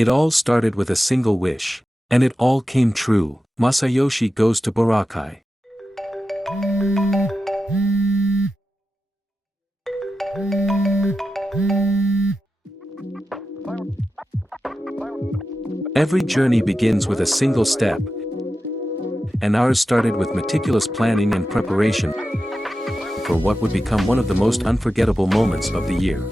It all started with a single wish. And it all came true. Masayoshi goes to Boracay. Every journey begins with a single step. And ours started with meticulous planning and preparation for what would become one of the most unforgettable moments of the year.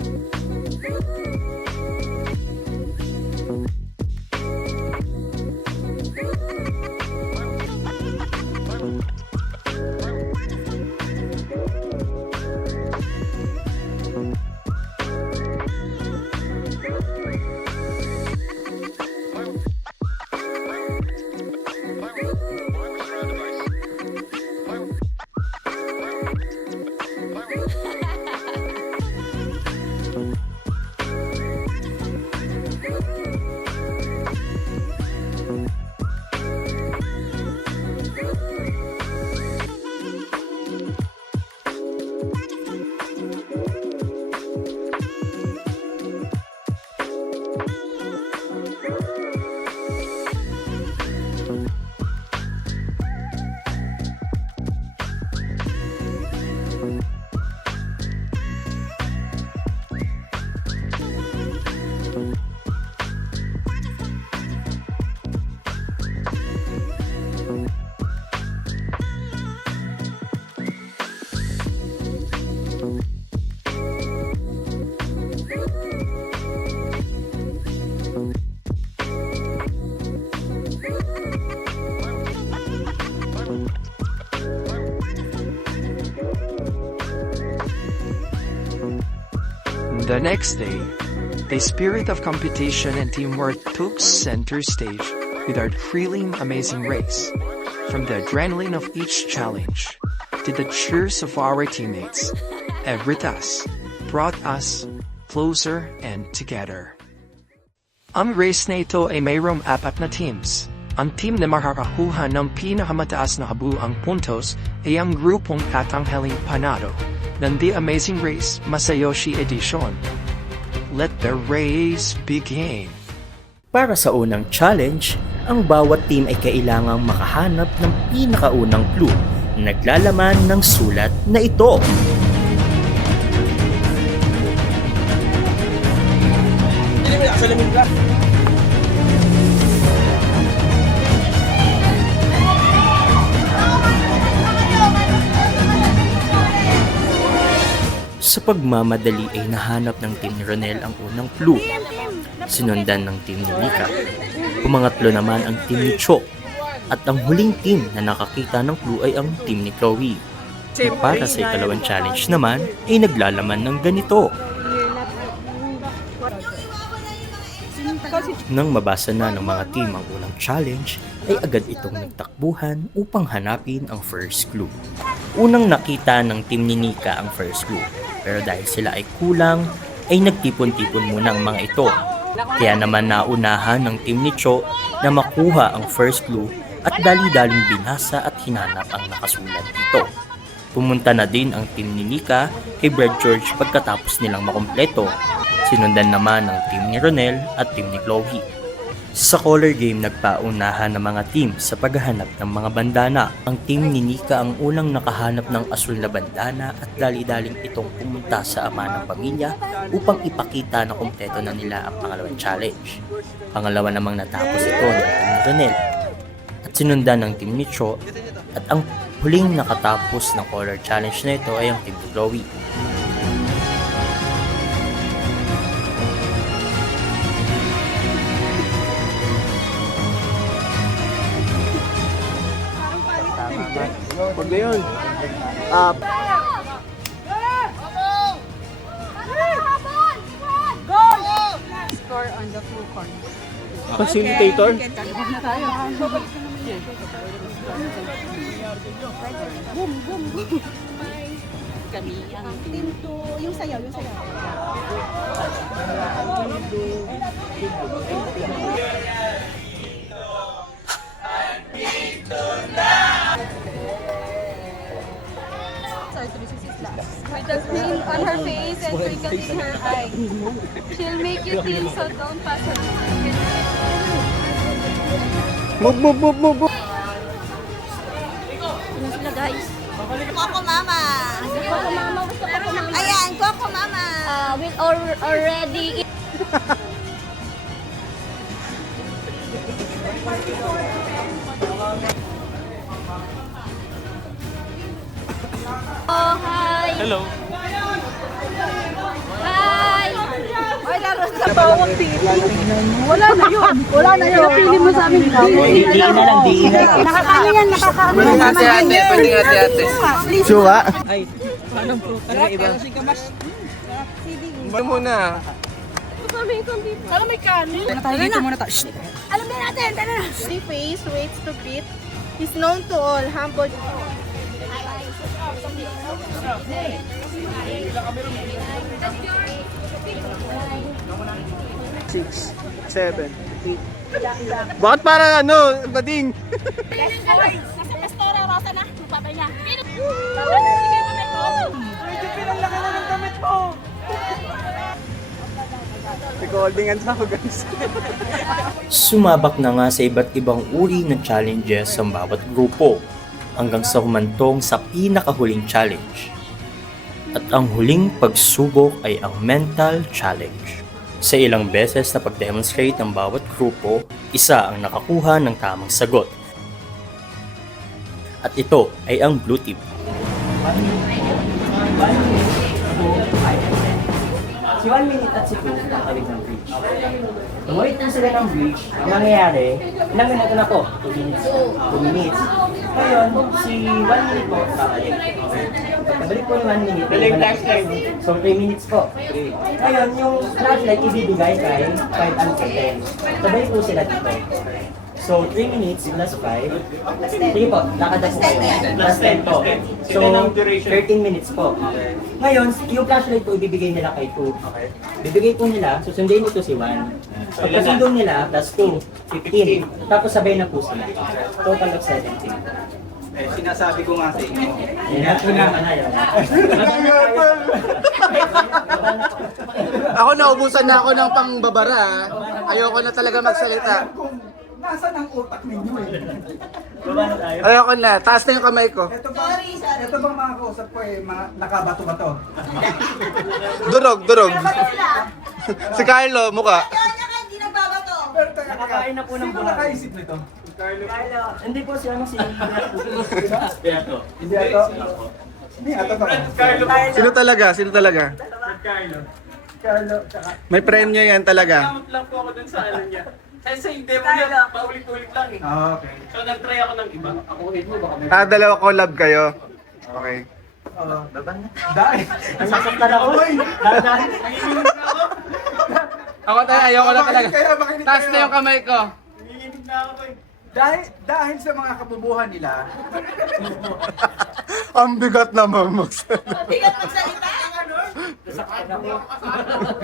The next day, the spirit of competition and teamwork took center stage with our thrilling, amazing race. From the adrenaline of each challenge to the cheers of our teammates, every task brought us closer and together. Ang race na ito ay mayroong 4 na teams. Ang team na makakakuha ng pinakamataas na kabuuang puntos ay ang grupong Tatanghaling Panado ng The Amazing Race Masayoshi Edition. Let the race begin! Para sa unang challenge, ang bawat team ay kailangang makahanap ng pinakaunang clue na naglalaman ng sulat na ito. Sa pagmamadali ay nahanap ng team ni Ronel ang unang clue. Sinundan ng team ni Nika. Pumangatlo naman ang team ni Cho. At ang huling team na nakakita ng clue ay ang team ni Chloe. At para sa ikalawang challenge naman ay naglalaman ng ganito. Nang mabasa na ng mga team ang unang challenge, ay agad itong nagtakbuhan upang hanapin ang first clue. Unang nakita ng team ni Nika ang first clue. Pero dahil sila ay kulang, ay nagtipon-tipon muna ang mga ito. Kaya naman naunahan ng team ni Cho na makuha ang first clue at dali-daling binasa at hinanap ang nakasulat dito. Pumunta na din ang team ni Nika kay Brad George pagkatapos nilang makumpleto. Sinundan naman ng team ni Ronel at team ni Chloe. Sa color game, nagpaunahan ng mga team sa paghahanap ng mga bandana. Ang team ni Nika ang unang nakahanap ng asul na bandana at dali-daling itong pumunta sa ama ng pamilya upang ipakita na kumpleto na nila ang pangalawang challenge. Pangalawa namang natapos ito ng team ni Ronel at sinundan ng team ni Cho, at ang huling nakatapos ng color challenge na ito ay ang team ni Chloe. Huwag na yun. Score on the blue corner. Facilitator? Boom, boom, boom. Kami ang team 2. Yung sayaw, yung sayaw. With a grin on her face and twinkle in her eye. She'll make you feel so don't pass her. Move. Sila guys. Coco Mama. Coco Mama, gusto ko po mami. Ayan, Coco Mama. With already... Oh, hi! Hello. Hi! Ay, laro sa bawang TV. Wala na yun. Pinapili mo sa amin. Diin na lang. Nakakaano yan, nakakaano. Pwede ate. Suwa. Ba muna. Alam may kanin. Alam na natin, tara na. The face waits to beat. He's known to all, humble. 6, 7, 8. Bakit parang ano, bading? Nasa pastora, Rosa na. Papay niya. Recordingan sa ako guys. Sumabak na nga sa iba't ibang uri ng challenges ang bawat grupo hanggang sa humantong sa pinakahuling challenge. At ang huling pagsubok ay ang mental challenge. Sa ilang beses na pag-demonstrate ng bawat grupo, isa ang nakakuha ng tamang sagot. At ito ay ang blue team. Si 1 minute at si 2 nakawig ng bridge. Tumawid na sila ng bridge, ang nangyayari, ilang minuto na po? 2 minutes. 2 minutes. Ngayon, si 1 minute po, babalik. Pagkabalik po ng 1 minute, so 3 minutes po. Ngayon, yung flashlight ibibigay kay 5 and 10. Sabay po sila dito. So, 3 minutes plus 5. Sige po, lakad na po kayo. Plus 10 po. So, 13 minutes po. Ngayon, yung flashlight po ibibigay nila kay 2. Bibigay po nila, susundin ito si 1. Pagkasundong nila, plus 2, 15. Tapos sabay na po sila. Total of 17. Sinasabi ko nga sa inyo. Ako naubusan na ako ng pangbabara. Ayoko na talaga magsalita. Nasaan ang utak ninyo eh? Ayoko na. Taas na yung kamay ko. Ito bang mga kausap ko eh, mga nakabato-bato? Durog. Si Carlo, mukha. Hindi nagbabato. Nakakain na po ng Sino nakaisip nito? Hindi po si ano si Hindi ito. Hindi ito ba? Sino talaga? Carlo, tsaka... May premyo yan talaga. lang po ako dun sa ano niya. Kasi yung demo niya, paulit-ulit lang eh. Ah, okay. So nag-try ako ng iba. Ako mo baka may... Dalawa collab kayo. Okay. Dahil. Nasasaktan ako. Ako tayo, ayoko na talaga. Kaya makinig Taas kayo. na yung kamay ko. Nanginginig na ako eh. Dahil sa mga kabubuhan nila, Ang bigat naman magsalita. Bigat magsalita.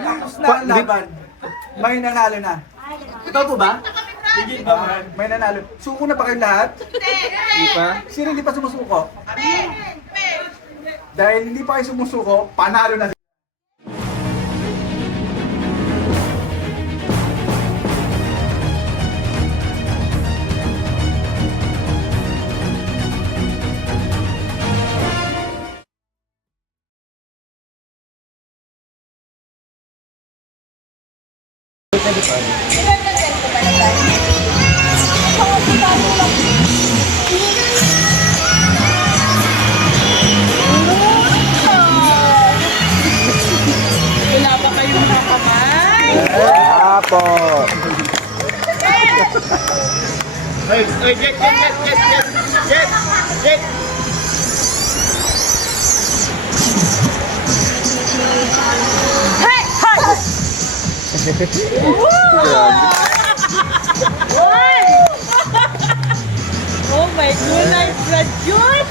tapos na ang laban, may nanalo na. Ito po ba? May nanalo. Suko na ba kayong lahat? Hindi pa. Sino hindi pa sumusuko? Dahil hindi pa kayo sumusuko, panalo na. Apo. Oh my goodness, Rajun!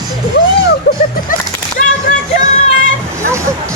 Stop, Rajun!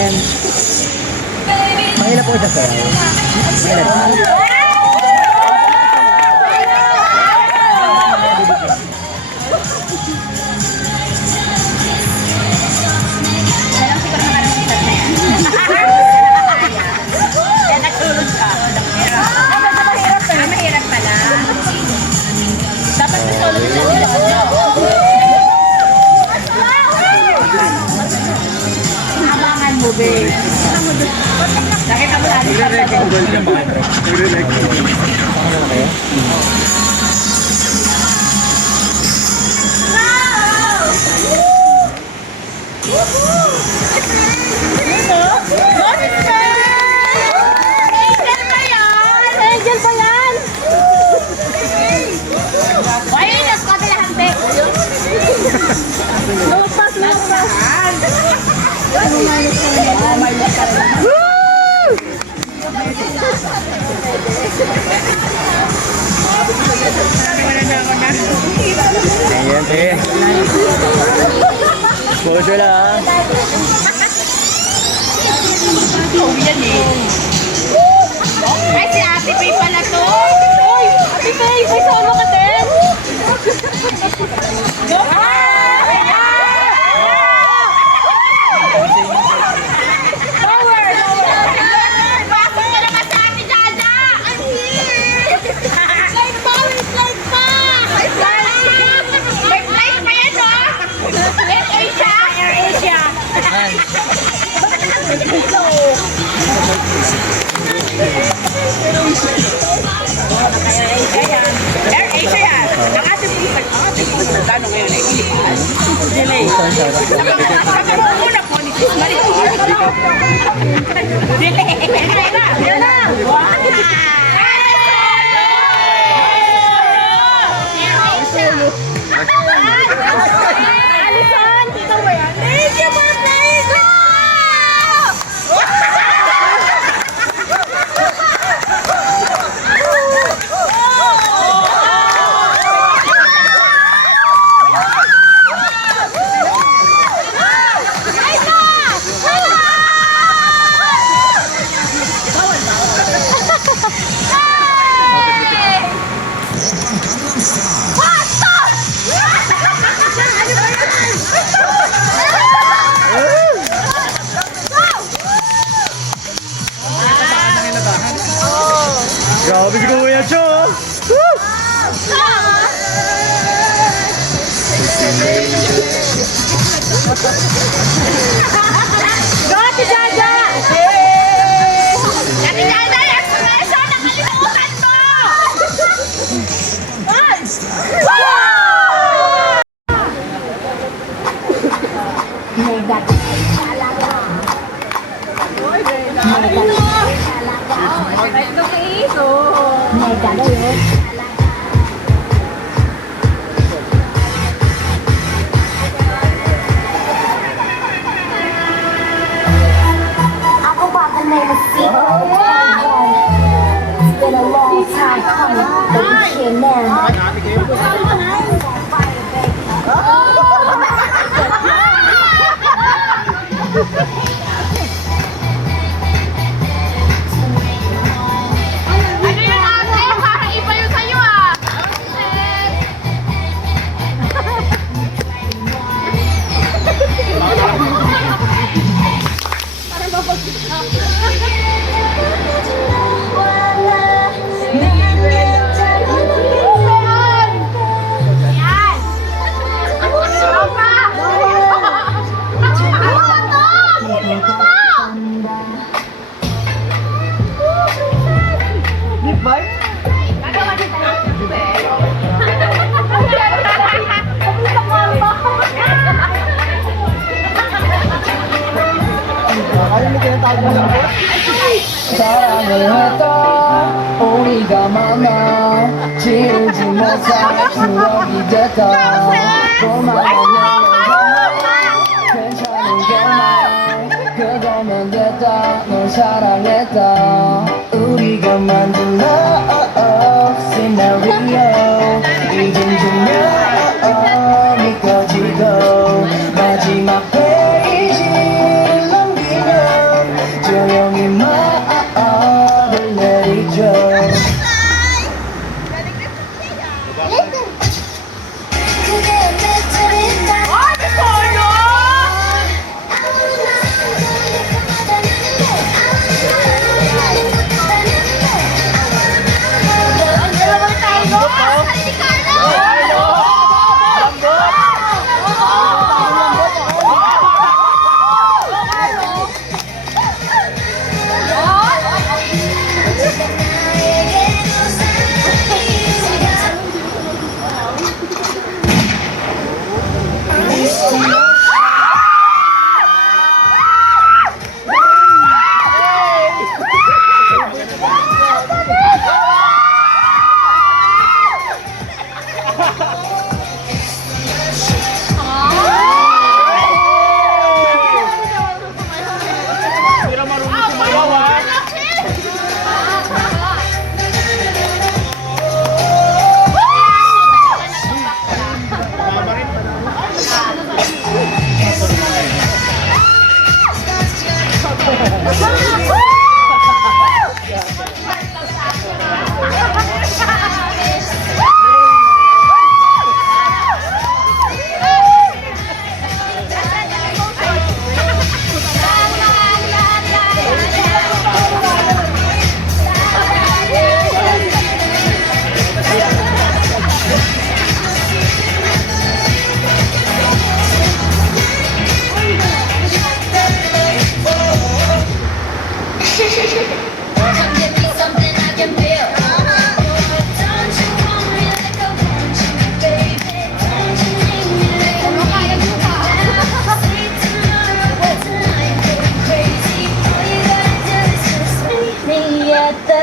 and mahirap po siya sa'yo. Mahirap. Mahirap pala. Dapat gusto ulit sa abangan mo, babe. Nakita mo natin. Angel pa yan! Ay, nagpapalahante! Lupas, lupas! Ayan, te. Bojo lang. Ay, si Ate Pay pala to! Uy! Ate Pay! May solo ka din! Lower! Bakit ka naman sa Ate Jaja? I'm here! Slide pa! Slide pa! May flight pa yan, no? Air Asia! Air Asia! Air Asia yan. Ang ating pulis nagkano ngayon ay delay. Sabi mo muna po ni Sis Marie. Delay. Yan na. Alison, dito ba yan? Thank you for playing! Grabe si Kuya Cho. Go, Ate Jaja! Ate Jaja, explanation! Nakalimutan mo! Ako ba the name of secret? It's been a long time coming, but we're here now. Ano yun, ate? Parang iba yun sa'yo, ah! 사랑을 우리가 만나 지우지 못할 추억이 됐다 괜찮은 게말 그거면 됐다 널 사랑했다 우리가 만든 love scenario 이젠 조명이 꺼지고 마지막 페이지를 넘기면 Come give me something I can feel. Don't you want me like I want you, baby? Don't you need me like I need you now? Say tomorrow, but tonight going crazy. All you gotta do is just meet me at the.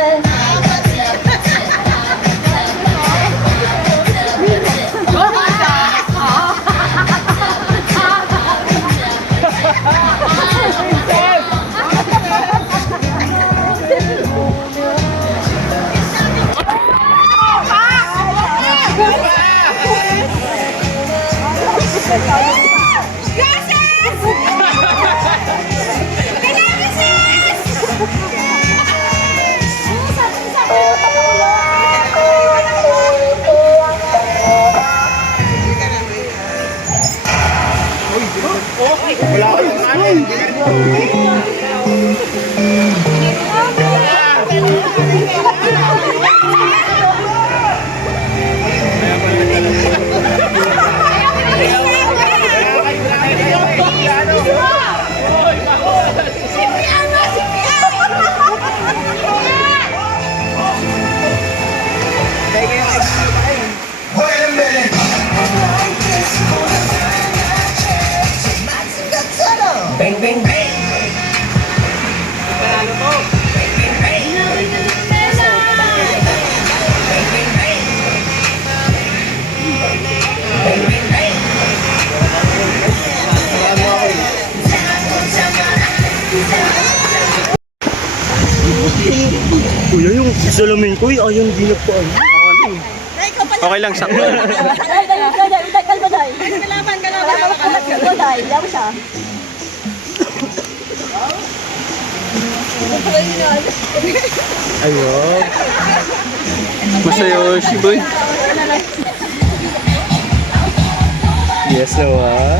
Kuya, yung salamin ko, ayun, di na po. Okay lang, sakto. Ayun. Masayo, Shiboy. Yes, nawa.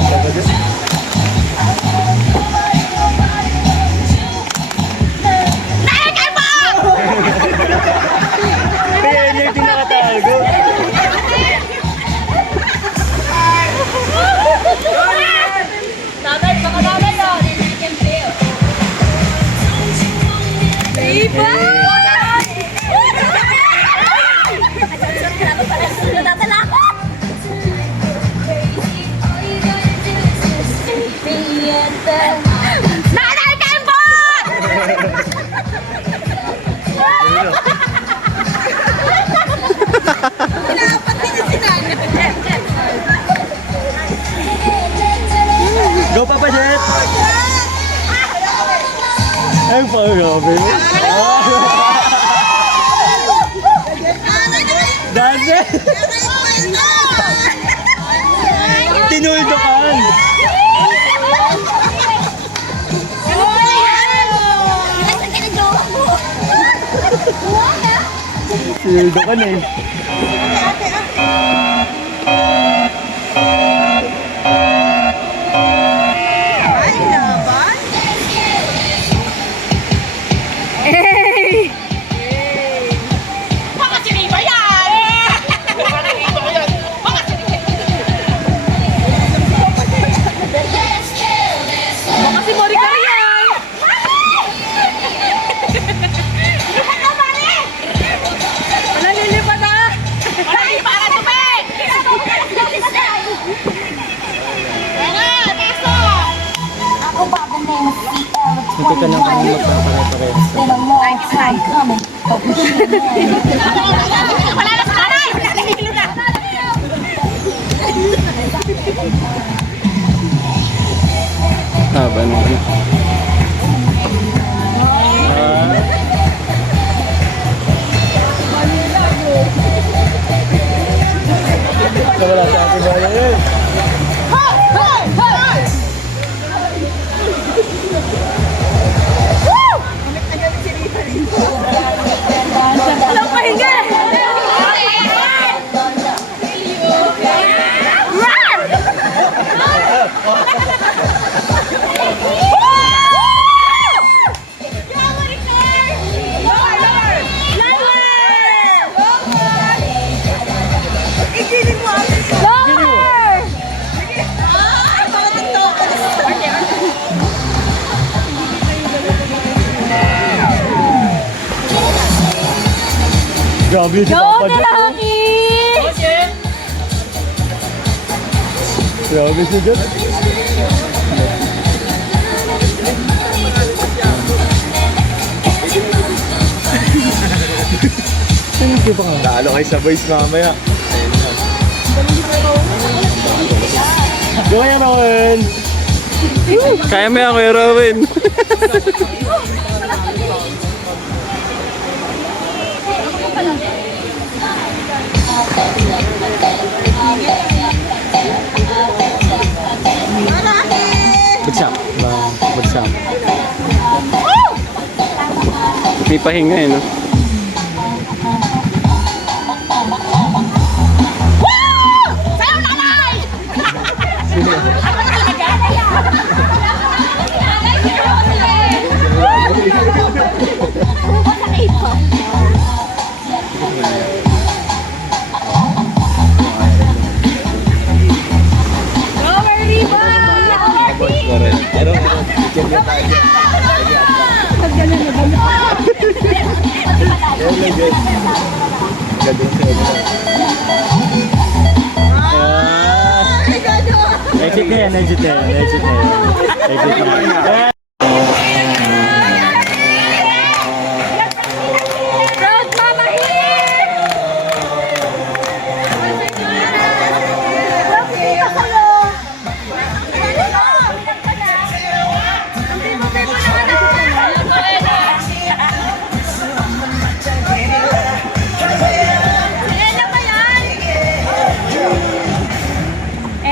Kaya yun yung nakatago. Go, Papa Jet! Ay, pagabi. Dance! Tinuldokan! Tinuldokan eh. Hindi ka nang kami magpapare-pares. Been a long time coming, but we should Wala na sa kanay! Nahihilo na! Haba naman. Wala sa akin ba yun? Grabe si Papa Jet. Grabe si Jet. Talo kayo sa boys mamaya. Go kaya Rowan. Kaya mo yan, Kuya Rowan. Bagsak. Bagsak. May pahinga eh, no? Exit na yan, exit na yan, exit na yan. Exit na yan.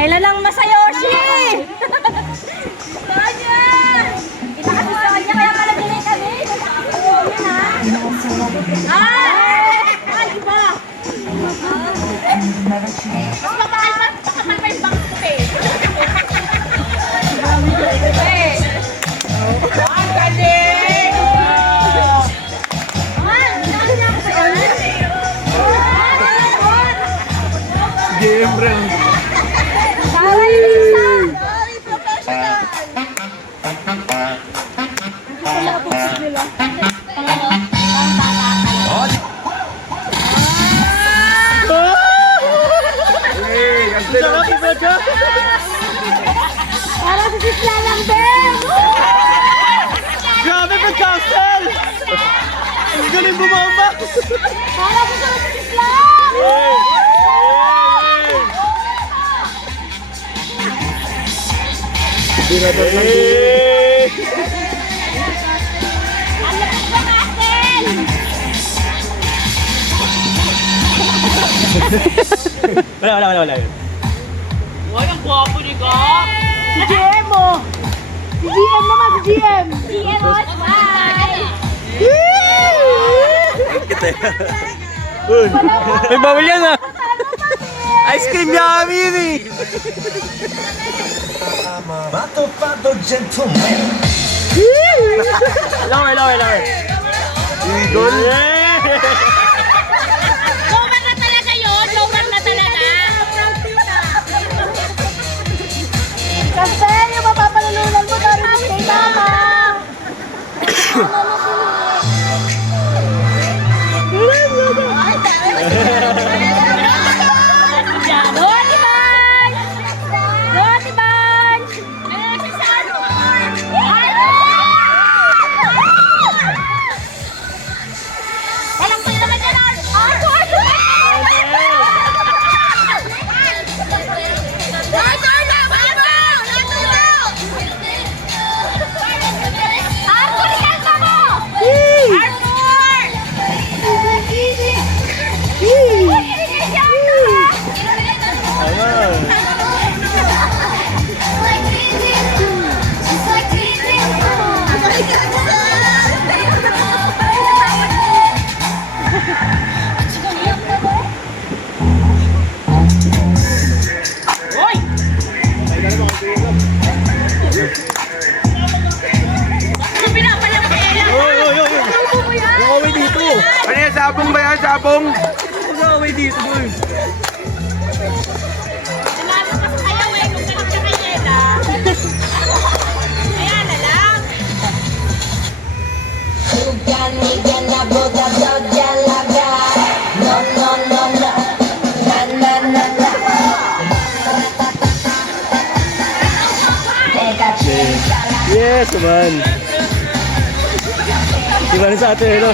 Ela lang Masayoshi! Sonya! Kita kasi Sonya, kaya pala dinay kami. Ay, iba! Mas mapakal pa yung bangs ko eh. Ang galing! Game round. Para sa sisla lang, Ben! Grabe pa, Castle! Ang galing bumamba! Para sa sisla! Birador ng Ang lapit pa natin! Wala. Uy, ang gwapo ni ka. Si GM mo! Si GM naman, si GM! GM mo, bye! May bawal yan ah! Ice cream yummy yun eh! Lower. Eagle! Lower na talaga yun! Lower na talaga! Kasi yung mapapalulunan mo narinig kay Mama! Naughty Bunch! Naughty Bunch! Walang sa'yo naman dyan, Arthur! Ano yan? Sabong ba yan? Sabong? Nakaway dito boy. Sinabi ko sa kayo eh, kung galit ka kay Ella. Ayan na lang. Ganigana boda daw dyan laga. Yes, naman. Gimana sa atin, no?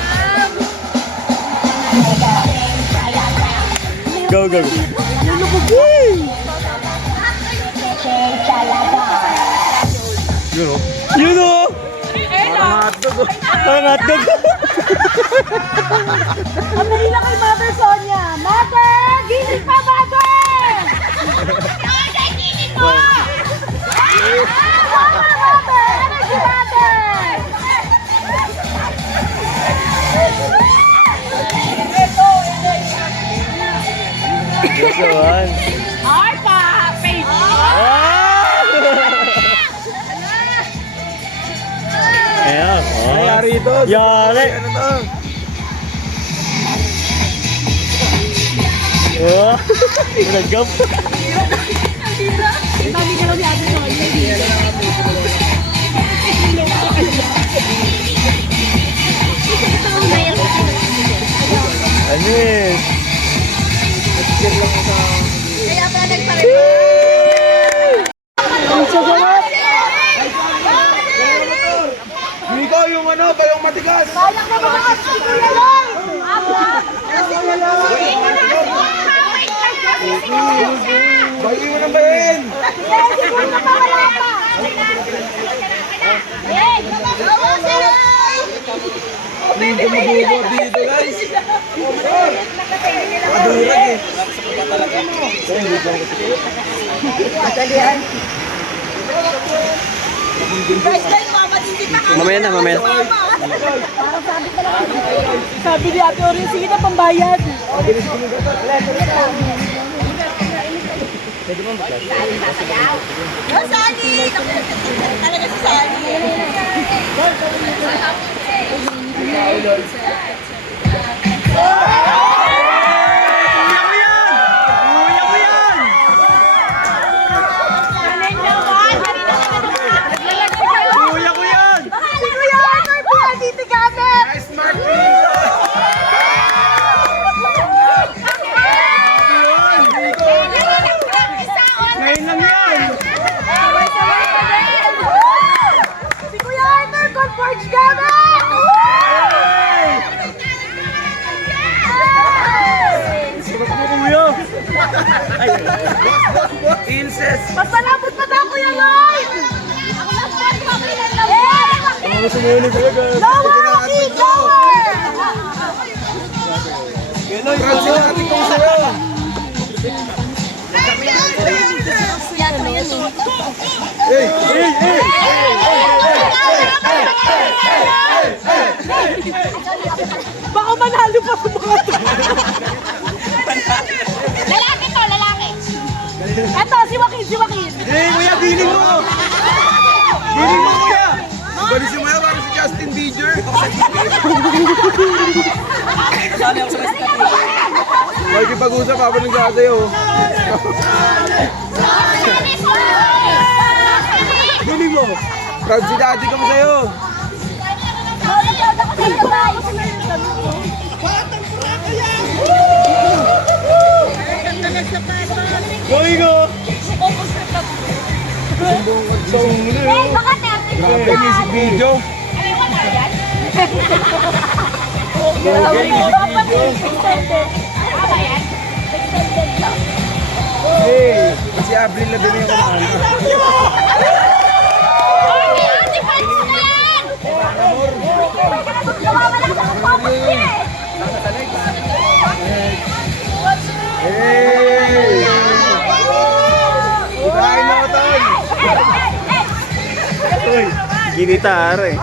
Go, go, go. Yun o. Yun o! Parang hotdog o. Parang hotdog. Ang dali kay Mother Sonia. Mother! Giling pa, Mother! Giling po! Mother! Energy, Mother! Yes, naman. Ay, pa! Page! Ayan. Ay, yari ito. Yari. Ano to? Oh. Nagam. Sabi ka lang ni Ate Sonia. Ano eh? Kaya pala nagpareho. Miko, yung ano, bayong matigas. Sayang na mga Kuya Loy! Bayi mo ng bayin. Siguro na pa wala pa! Hindi magubot dito, guys. Madurag eh. Guys, guys, mama, hindi pa kami. Mamaya na, mamaya. Sabi ni Ate Orin, sige na pambayad. Oh, Sally! Talaga si Sally. Kuya ko yan. Si Kuya Arthur, PRDT gamit! Nice, Martin. Ngayon lang yan. Si Kuya Arthur, Conforge gamit! Kuya. Ilses. Pasalamat pa daw, Kuya Lloyd! Ang gusto mo yun, Kuya Gas. Lower, Rocky! Lower! Francis, natin kong sayo. Hey, hey, hey. Baka manalo pa sa mga to. Lalaki to, lalaki. Eto, si Joaquin, si Joaquin. Hey, kuya, biling mo. Biling mo, kuya. Balis yung mga para si Justin Bieber. Makikipag-usap habang nagsasayo. Biling mo. Proud si daddy ka mo sa'yo. Going go. Grabe, music video. Hey, si Avril na din yung kumanta. Hey! Kain mo, Tol! Uy, ginitar eh.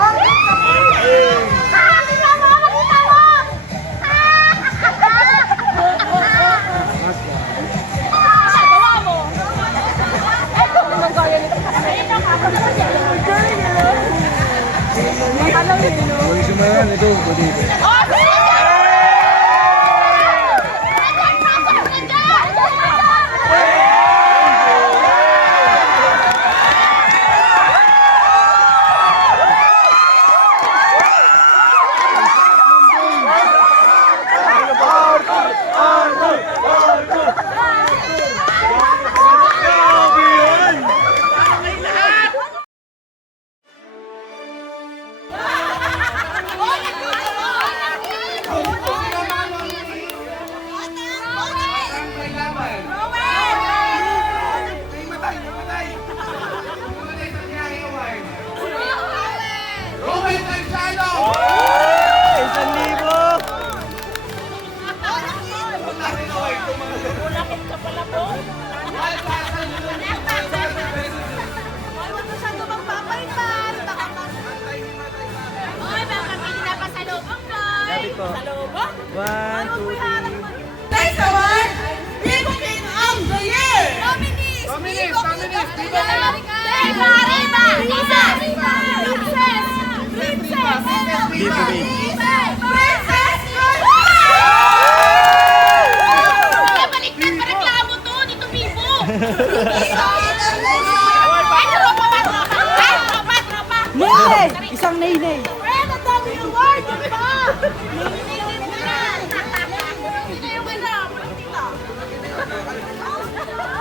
Uy, sumayan. Ito, dito. po. Sa lobo? 1, 2, 3. Next award, Vivo King of the Year! Nominees! Vivo King of the Year! Riva! Riva! Riva! Princess! Princess! Vivo King! Princess! Kaya baliktad pa reklamo to, dito Vivo! Nay! Isang nay-nay. Fred, ang dami yung award! Ano ba?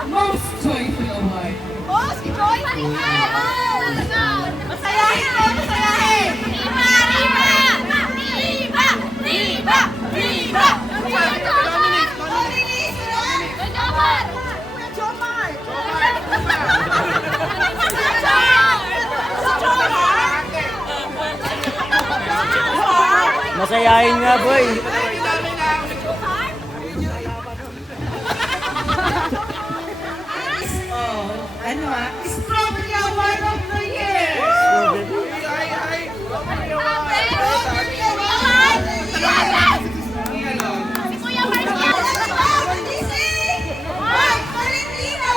Most Joyful Award. Oh, si Joy! Masayahin mo, masayahin! Riva! Riva! Riva! Riva! Riva! Nominees! Jomar! Jomar! Masayahin nga, boy. Strawberry Award of the Year! Strawberry Award! Si Kuya Marcia! Mark Valentino!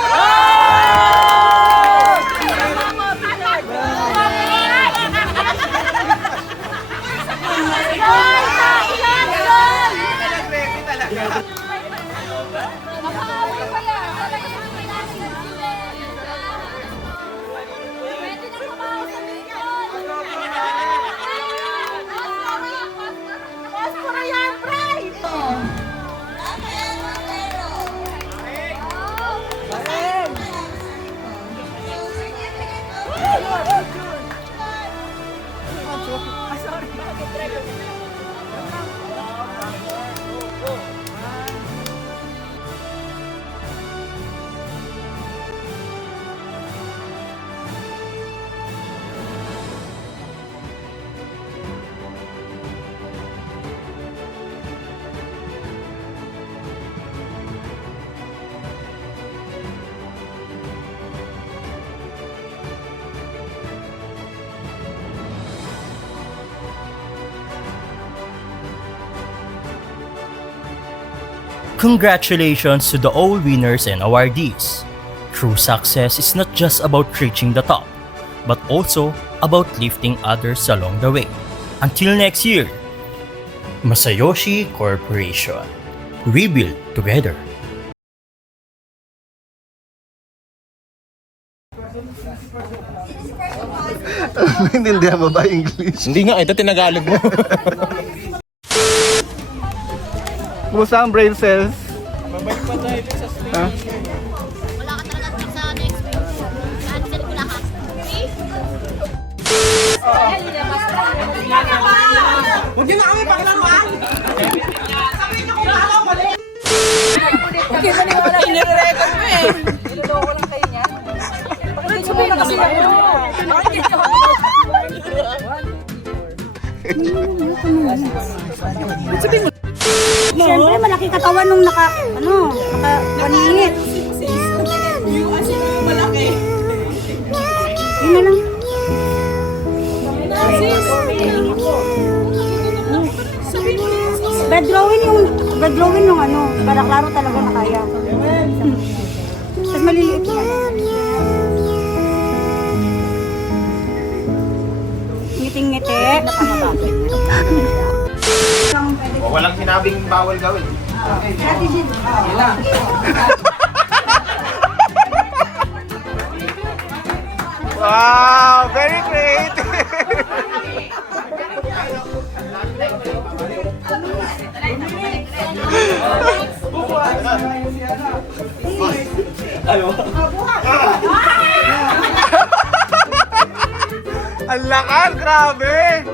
Congratulations to the all winners and awardees. True success is not just about reaching the top, but also about lifting others along the way. Until next year, Masayoshi Corporation. We build together. Naintindihan mo ba English? Hindi nga, ito tinagalog mo. Kumusta ang brain cells? Babalik pa tayo sa sleep. Ha? Wala ka talaga sa next week. Cancel ko lahat. See? Huwag niyo na kami paglaruan! Sabihin niyo kung paano mali! Huwag niyo maniwala. Inirecord mo eh. Niloloko lang kayo niyan. Bakit sabihin na kasi ako? Siyempre, malaki katawan nung nakapaningit. Yung asin yung malaki. Yun na lang. Bad drawing yung para klaro talaga na kaya. Tapos maliliit na. Ngiting-ngiti. Walang sinabing bawal gawin. Wow, very great. Ang lakas, grabe.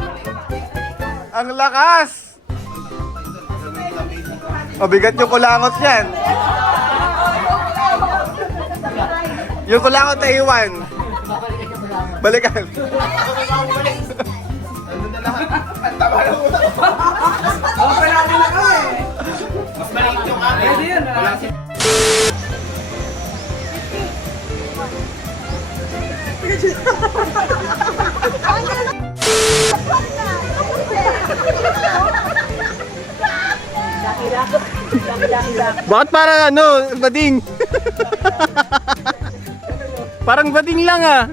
Ang lakas. Mabigat yung kulangot niyan. Yung kulangot na iwan. Balikan. Mas maliit yung akin. Bakit parang ano, bading? Parang bading lang ah.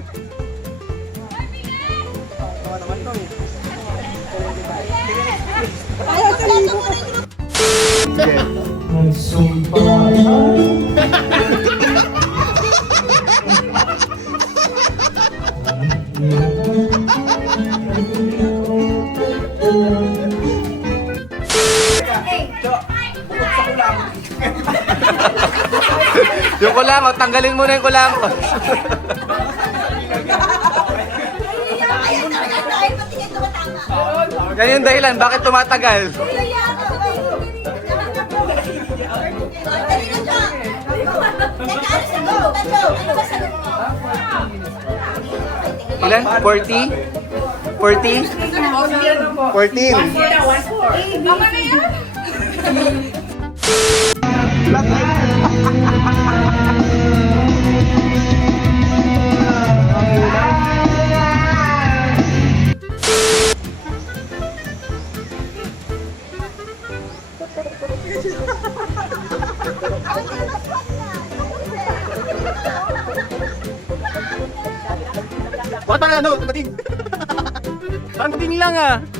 Yung kulangot, tanggalin mo na yung kulangot. Yan yung dahilan, bakit tumatagal? Ilan? 40? 40? 14. Bakit parang ano, bading? Parang bading lang ah.